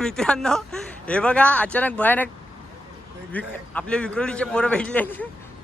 मित्रांनो हे बघा अचानक भयानक आपले विक्रोळीचे पोरं भेटले.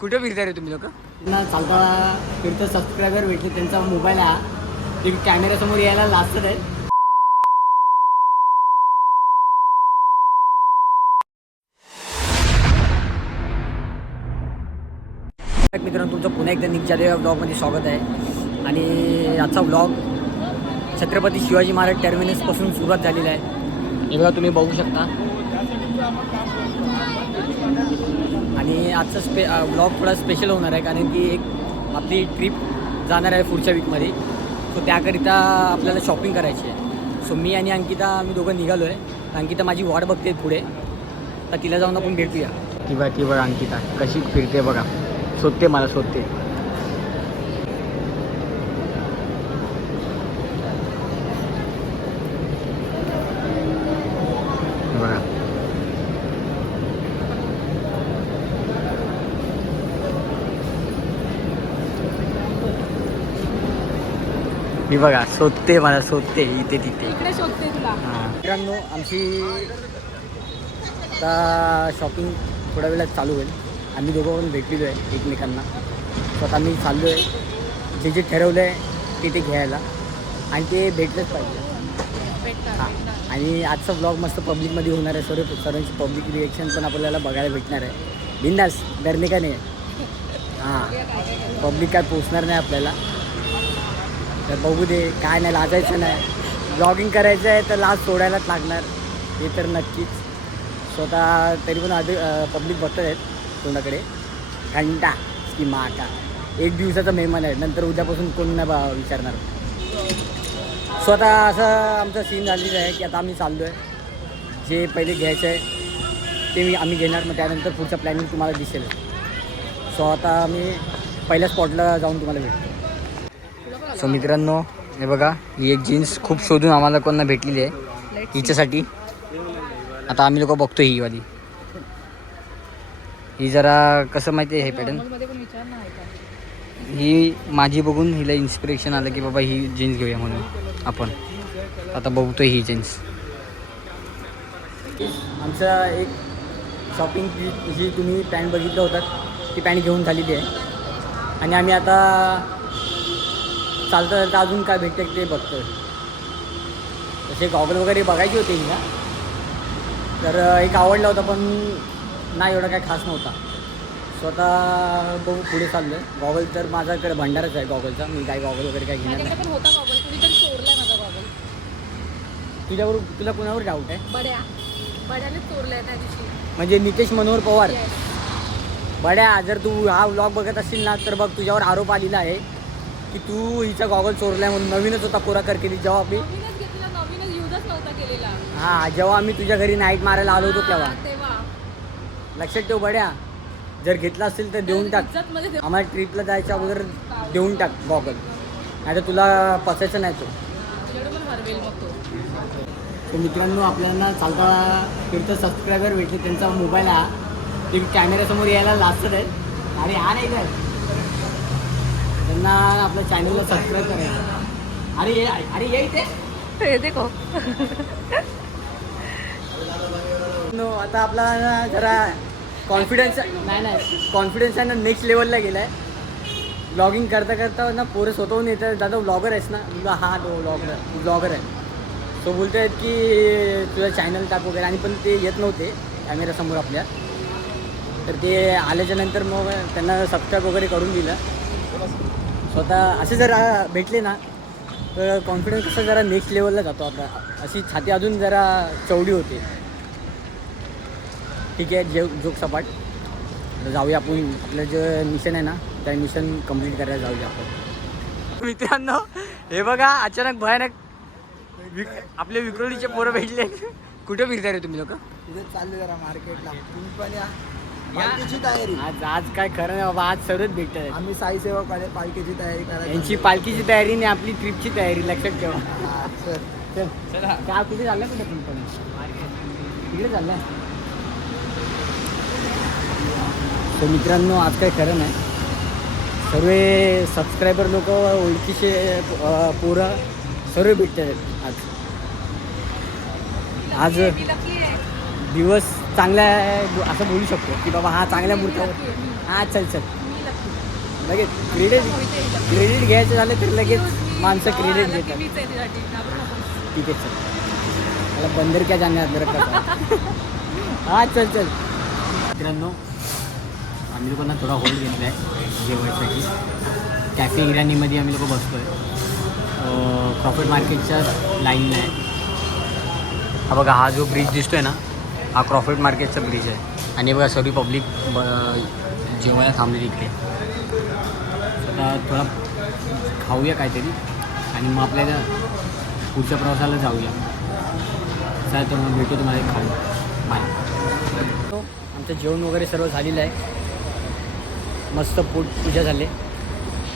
कुठे फिरताय रे तुम्ही लोक? चालता फिरतं सबस्क्रायबर भेटले, त्यांचा मोबाईल हा ते कॅमेऱ्यासमोर यायला लाजत आहे. मित्रांनो तुमचं पुन्हा एकदा निकजादेव ब्लॉगमध्ये स्वागत आहे. आणि आजचा ब्लॉग छत्रपती शिवाजी महाराज टर्मिनसपासून सुरुवात झालेला आहे. हे बघा तुम्ही बघू शकता. आणि आजचा ब्लॉग थोडा स्पेशल होणार आहे, कारण की एक आपली ट्रिप जाणार आहे पुढच्या वीकमध्ये. सो त्याकरिता आपल्याला शॉपिंग करायची आहे. सो मी आणि अंकिता आम्ही दोघं निघालो आहे. अंकिता माझी वाट बघते पुढे, तर तिला जाऊन आपण भेटूया. ती बघा अंकिता कशी फिरते बघा, शोधते मला शोधते. बघा मी बघा शोधते मला शोधते इथे तिथे शोधते तुला. मित्रांनो आमची आता शॉपिंग थोड्या वेळात चालू होईल. आम्ही दोघं पण भेटलेलो आहे एकमेकांना. स्वतः आम्ही चाललो आहे, जे जे ठरवलं आहे ते घ्यायला, आणि ते भेटलंच पाहिजे. हां, आणि आजचा ब्लॉग मस्त पब्लिकमध्ये होणार आहे. सर्वांची पब्लिक रिएक्शन पण आपल्याला बघायला भेटणार आहे. बिंदास डरणे का नाही. हां, पब्लिक काय पोचणार नाही आपल्याला, तर बघू दे. काय नाही, लाजायचं नाही. ब्लॉगिंग करायचं आहे तर लाज सोडायलाच लागणार, हे तर नक्कीच. स्वतः तरी पण आधी पब्लिक बघत आहेत तोंडाकडे. घंटा की माका एक दिवसाचा मेहमान आहे, नंतर उद्यापासून कोण नाही विचारणार. स्वतः असं आमचा सीन झालेला आहे की आता आम्ही चाललो आहे. जे पहिले घ्यायचं आहे ते आम्ही घेणार, मग त्यानंतर पुढचं प्लॅनिंग तुम्हाला दिसेल. सो आता आम्ही पहिल्या स्पॉटला जाऊन तुम्हाला भेटतो. सो मित्रांनो हे बघा, ही एक जीन्स खूप शोधून आम्हाला कोणाला भेटलेली आहे हिच्यासाठी. आता आम्ही लोक बघतो ही वाली. ही जरा कसं माहिती आहे हे पॅटर्न, ही माझी बघून हिला इन्स्पिरेशन आलं की बाबा ही जीन्स घेऊया म्हणून आपण आता बघतोय ही जीन्स. आमचं एक शॉपिंग जी तुम्ही पॅन्ट बघितलं होतात ती पॅन्ट घेऊन झालेली आहे. आणि आम्ही आता चालता चालता अजून काय भेटते ते बघतोय. तसे गॉगल वगैरे बघायची होती हिला, तर एक आवडला होता पण नाही एवढा काय खास नव्हता. स्वतः बघू पुढे चाललो आहे. गॉगल तर माझ्याकडे भंडारच आहे गॉगलचा. मी काय गॉगल वगैरे काय घेणार नाही. होता गॉगल, कुणीतरी चोरलाय माझा गॉगल. तुला कोणावर डाऊट आहे? बड्याने चोरलाय त्या दिवशी. म्हणजे नितेश मनोहर पवार. बड्या, जर तू हा व्लॉग बघत असशील ना तर बघ, तुझ्यावर आरोप आलेला आहे की तू हिचा गॉगल चोरलाय म्हणून. नवीनच होता कोराकर केली जेव्हा आम्ही नवीनच युजच नव्हता केलेला. हां, जेव्हा आम्ही तुझ्या घरी नाईट मारायला आलो होतो तेव्हा. लक्षात ठेव बड्या, जर घेतला असेल तर देऊन टाक. आम्हाला ट्रिपला जायच्या अगोदर देऊन टाक गॉगल, नाही तर तुला पचायचं नाही तो. तर मित्रांनो आपल्याला चालता फिरतं सबस्क्रायबर भेटले, त्यांचा मोबाईल हा ते कॅमेऱ्यासमोर यायला लाजत आहेत. अरे हा नाही तर त्यांना आपल्या चॅनलला सबस्क्राईब करायचं. अरे ये इथे देखो. आता आपला जरा कॉन्फिडन्स कॉन्फिडन्स आहे ना नेक्स्ट लेवलला गेला आहे. ब्लॉगिंग करता करता ना पोरं स्वतःहून येतात, दादा ब्लॉगर आहेस ना. तुला हा तो ब्लॉगर आहे. सो बोलतो आहेत की तुझं चॅनल टाक वगैरे, आणि पण ते येत नव्हते कॅमेऱ्यासमोर आपल्या. तर ते आल्याच्या नंतर मग त्यांना सबस्क्राईब वगैरे करून दिलं. स्वतः असे जर भेटले ना तर कॉन्फिडन्स कसं जरा नेक्स्ट लेवलला जातो आपला. अशी छाती अजून जरा चवडी होते. ठीक आहे, जोक सपाट. जाऊया आपण, आपलं जे मिशन आहे ना त्या मिशन कंप्लीट करायला जाऊया आपण. मित्रांनो हे बघा अचानक भयानक आपले विक्रोळीचे पोरं भेटले. कुठे फिरताय रे तुम्ही लोक? तिथे चालले जरा मार्केटला. तुम्ही पण या. पालखीची तयारी आज काय खरं नाही बाबा, आज सर्वच भेटत आहेत. आम्ही साई सेवक आले, पालखीची तयारी करायची. यांची पालखीची तयारी नाही, आपली ट्रिपची तयारी. लक्षात ठेवा. सर चल काय कुठे चाललंय? कुठे तुम्ही पण तिकडे चाललंय. तर मित्रांनो आज काय खरं नाही, सर्व सबस्क्रायबर लोक ओळखीचे पोरं सर्व भेटत आहेत आज. आज मी लकी आहे. दिवस चांगला आहे असं बोलू शकतो की बाबा हा चांगल्या मी मुहूर्तावर lucky आहे. हा चल चल मी lucky. लगेच क्रेडिट घ्यायचं झालं तर लगेच माणसं क्रेडिट lucky घेतात. मीच आहे तिच्यासाठी. घाबरू नकोस. ठीक आहे चल मला बंदर क्या जाणे अदरक का हा चल चल मित्रांनो आम्ही लोकांना थोडा होल्ड घेतला आहे जेवायसाठी. कॅफे इराणीमध्ये आम्ही लोक बसतो आहे प्रॉफिट मार्केटच्या लाईनला आहे. हा बघा हा जो ब्रिज दिसतोय ना हा प्रॉफिट मार्केटचा ब्रिज आहे आणि बघा सर्व पब्लिक जेवायला थांबलेली इकडे. आता थोडा खाऊया काहीतरी आणि मग आपल्याला पुढच्या प्रवासाला जाऊया. चला तर मग भेटू तुम्हाला एक खाऊ. बाय. आमचं जेवण वगैरे सर्व झालेलं आहे. मस्त पूजा झाले.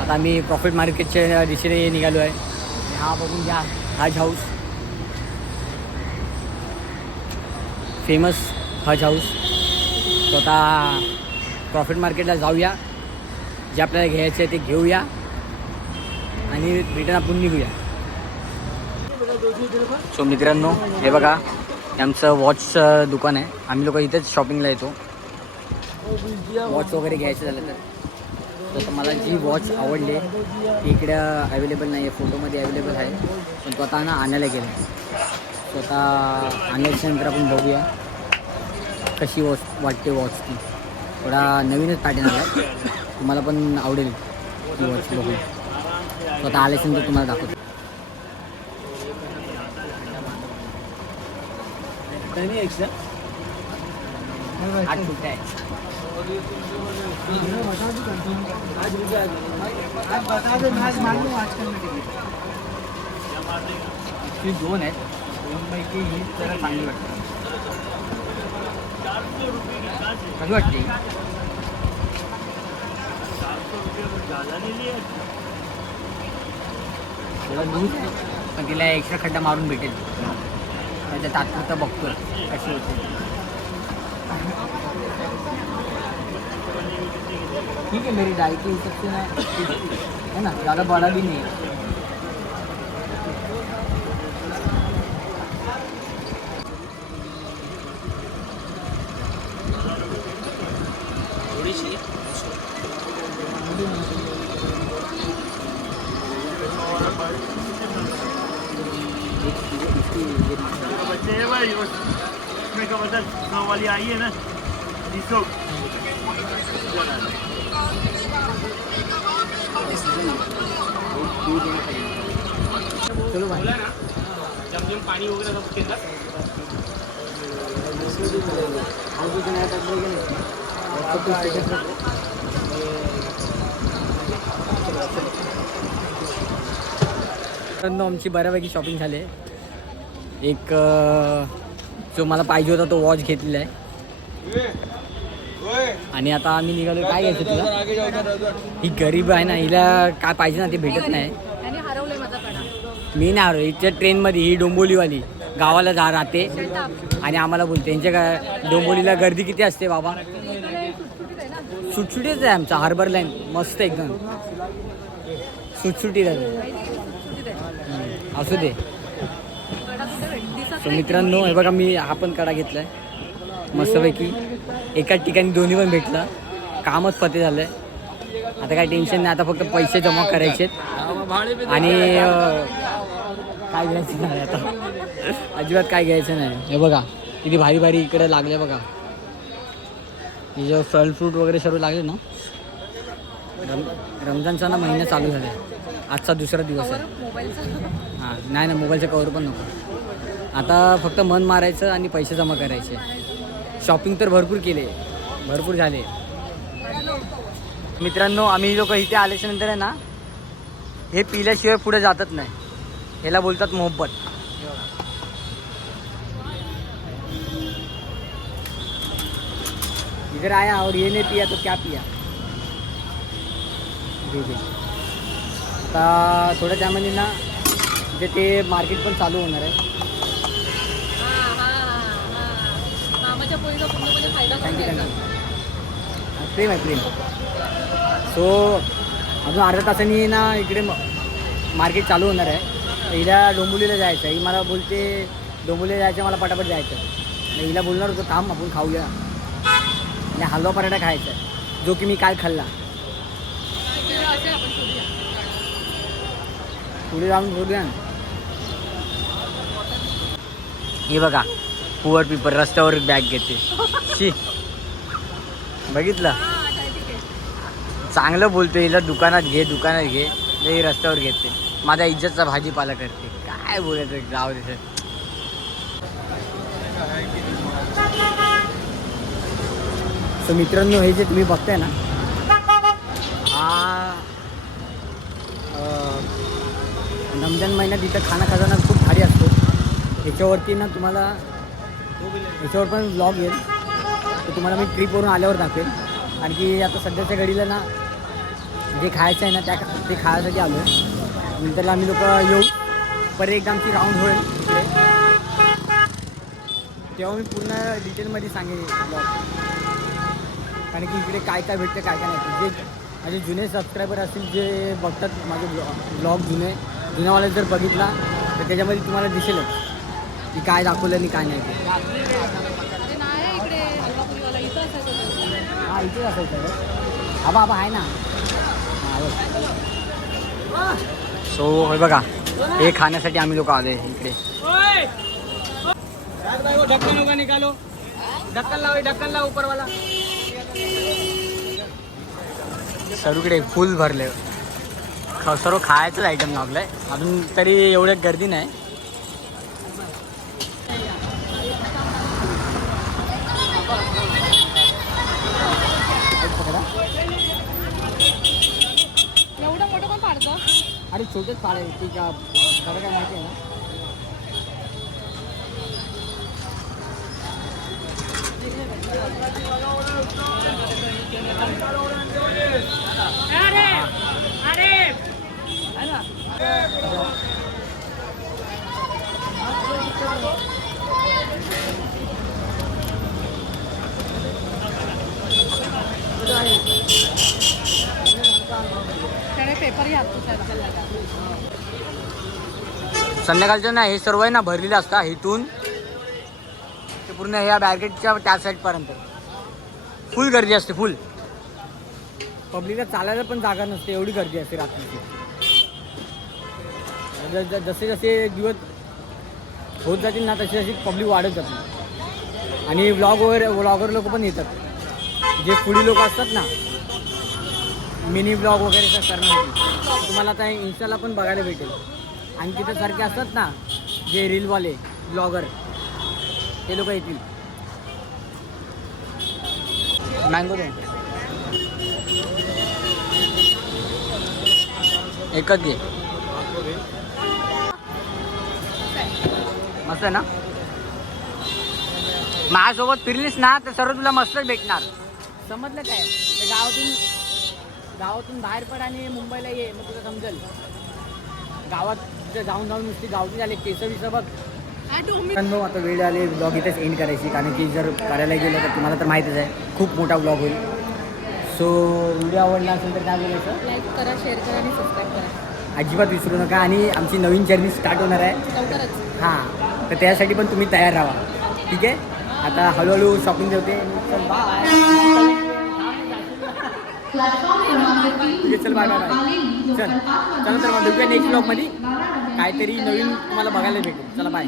आता आम्ही प्रॉफिट मार्केटच्या दिशेने निघालो आहे. हा बघून घ्या हज हाऊस फेमस हज हाऊस. तो आता प्रॉफिट मार्केटला जाऊया जे आपल्याला घ्यायचं आहे ते घेऊया आणि रिटर्न आपण निघूया. सो मित्रांनो हे बघा हे आमचं वॉचचं दुकान आहे. आम्ही लोक इथेच शॉपिंगला येतो वॉच वगैरे घ्यायचं झालं तर. तर मला जी वॉच आवडली ती इकडं अवेलेबल नाही आहे. फोटोमध्ये अवेलेबल आहे पण तो आता ना आणायला गेला आहे. स्वतः आणल्याच्यानंतर आपण बघूया कशी वॉच वाटते वॉच ती. थोडा नवीनच पॅटर्न आला आहे. तुम्हाला पण आवडेल ती वॉच बघून. स्वतः आल्याच्यानंतर तुम्हाला दाखवतो. आठ फुट आहे. ती दोन आहेत. दोनपैकी ही जरा चांगली वाटते. कशी वाटते थोडा लूज आहे पण तिला एक्स्ट्रा खड्डा मारून भेटेल. त्याच्या तात्पुरता बघतोय कशी होते. ठीक है मेरी डाई के हिसाब से ना है ना ज़्यादा बड़ा भी नहीं है. बच्चे हैं भाई उसमें का बदल 9 वाली आई है ना 200 चलो भाई जम पानी वगैरह सब के अंदर आमची बऱ्यापैकी शॉपिंग झाली आहे. एक जो मला पाहिजे होता तो वॉच घेतलेला आहे आणि आता आम्ही निघालो. काय घ्यायचं तुला? ही गरीब आहे ना हिला काय पाहिजे ना ते भेटत नाही. त्याने हरवलंय माझा कडा. मी नाही हरव. इथच्या ट्रेनमध्ये ही डोंबोलीवाली गावाला राहते आणि आम्हाला बोलते यांच्या काय डोंबोलीला गर्दी किती असते बाबा. सुटसुटीच आहे आमचा हार्बर लाईन मस्त एकदम सुटसुटीत आहे. असू दे. सो मित्रांनो हे बघा मी हा पण कडा घेतला आहे मस्तपैकी. एकाच ठिकाणी दोन्ही पण भेटलं. कामच फते झालं आहे. आता काय टेन्शन नाही. आता फक्त पैसे जमा करायचे आणि काय घ्यायचं नाही आता. अजिबात काय घ्यायचं नाही. हे बघा किती भारी भारी इकडे लागले बघा. हे जे फल फ्रूट वगैरे सर्व लागले ना. रमजानचा ना महिना चालू झाला आहे. आजचा दुसरा दिवस आहे. मोबाईलचा हां नाही ना मोबाईलचं कवर पण नको. आता फक्त मन मारायचं आणि पैसे जमा करायचे. शॉपिंग तर भरपूर केले भरपूर झाले. मित्रांनो आम्ही लोक इथे आल्याच्यानंतर आहे ना हे पिल्याशिवाय पुढे जातच नाही. ह्याला बोलतात मोहब्बत. इधर आया और ये नहीं पिया तो क्या पिया. आता थोड्या त्यामध्ये ना म्हणजे ते मार्केट पण चालू होणार आहे. मामाच्या पोरीचा पूर्णपणे फायदा करून घ्यायचा. प्रेम आहे प्रेम. सो अजून अर्ध्या तासांनी ना इकडे मार्केट चालू होणार आहे. हिला डोंबिवलीला जायचं आहे. ही मला बोलते डोंबिवली जायचं मला पटापट जायचं. आणि हिला बोलणार होतो थांब आपण खाऊया. आणि हलवा पराठा खायचा जो की मी काल खाल्ला. असे आपण शोधूया. पुढे जाऊन बोलूया. हे बघा पुअर पीपल रस्त्यावर बॅग घेते. शी बघितलं हा, ठीक आहे. चांगलं बोलतो हिला दुकानात घे हे रस्त्यावर घेते. माझा इज्जतचा भाजीपाला करते. काय बोलायचं गाव तिथे. सो मित्रांनो हे जे तुम्ही बघताय ना हा रमजान महिन्यात इथं खाना खजाना खूप भारी असतो. ह्याच्यावरती ना तुम्हाला ह्याच्यावर पण व्लॉग येईल. तर तुम्हाला मी ट्रिपवरून आल्यावर दाखवेल. आणखी आता सध्याच्या घडीला ना जे खायचं आहे ना ते खायसाठी आलो आहे. नंतर आम्ही लोक येऊ परत एकदा आमची राऊंड होईल इकडे. तेव्हा मी पूर्ण डिटेलमध्ये सांगेन ब्लॉग. कारण की इकडे काय काय भेटतं काय काय नाही. जे माझे जुने सबस्क्रायबर असतील जे बघतात माझे ब्लॉग जुन्यावाले जर बघितला तर त्याच्यामध्ये तुम्हाला दिसेलच की काय दाखवलं आणि काय नाही ते. अरे नाही इकडे हलवापुरीवाला इथं असायचं तो. हा इथेच असायचं. आबा आबा आहे ना. सो हे बघा हे खाण्यासाठी आम्ही लोक आले इकडे. ढक्कन होगा निकालो. ढक्कन लाव उपरवाला. सर्वकडे फुल भरले. सर्व खायचंच आयटम लागलंय. अजून तरी एवढ्या गर्दी नाही. एवढं मोठं पण पाडतं. अरे छोटेच फार आहे की का खरं काय माहिती आहे ना. त्याने पेपरही हात पुसायला. संध्याकाळचं ना हे सर्व आहे ना भरलेलं असतं. इथून ते पूर्ण ह्या बॅरिकेडच्या त्या साईडपर्यंत फुल गर्दी असते. फुल पब्लिकला चालायला पण जागा नसते एवढी गर्दी असते रात्रीची. जसे जसे दिवस होत जातील ना तशी तशी पब्लिक वाढत जाते. आणि व्लॉगर लोक पण येतात. जे फुडी लोक असतात ना मिनी ब्लॉग वगैरे करण्यासाठी तुम्हाला आता इन्स्टाला पण बघायला भेटेल. आणि तिथं सारखे असतात ना जे रीलवाले ब्लॉगर ते लोक येतील. मँगो दे एकच घे. मस्त आहे ना. माझ्यासोबत फिरलीस ना तर सर्व तुला मस्तच भेटणार. समजलं काय. ते गावातून बाहेर पड आणि मुंबईला ये मग तुला समजेल. गावात जाऊन नुसती गावठी झाले केस विस बघ. आता वेळ आली ब्लॉग इथेच एंड करायची. कारण की जर करायला गेलं तर तुम्हाला तर माहीतच आहे खूप मोठा ब्लॉग होईल. सो व्हिडिओ आवडला असेल तर काय बोलायचं लाईक करा, शेअर करा आणि सबस्क्राईब करा. अजिबात विसरू नका. आणि आमची नवीन जर्नी स्टार्ट होणार आहे लवकरच. हां तर त्यासाठी पण तुम्ही तयार राहा. ठीक आहे. आता हळूहळू शॉपिंग ठेवते. चल बाय. चल बाय बाय बाय. चल चला तर मग भेटूया नेक्स्ट ब्लॉगमध्ये. काहीतरी नवीन तुम्हाला बघायला भेटेल. चला बाय.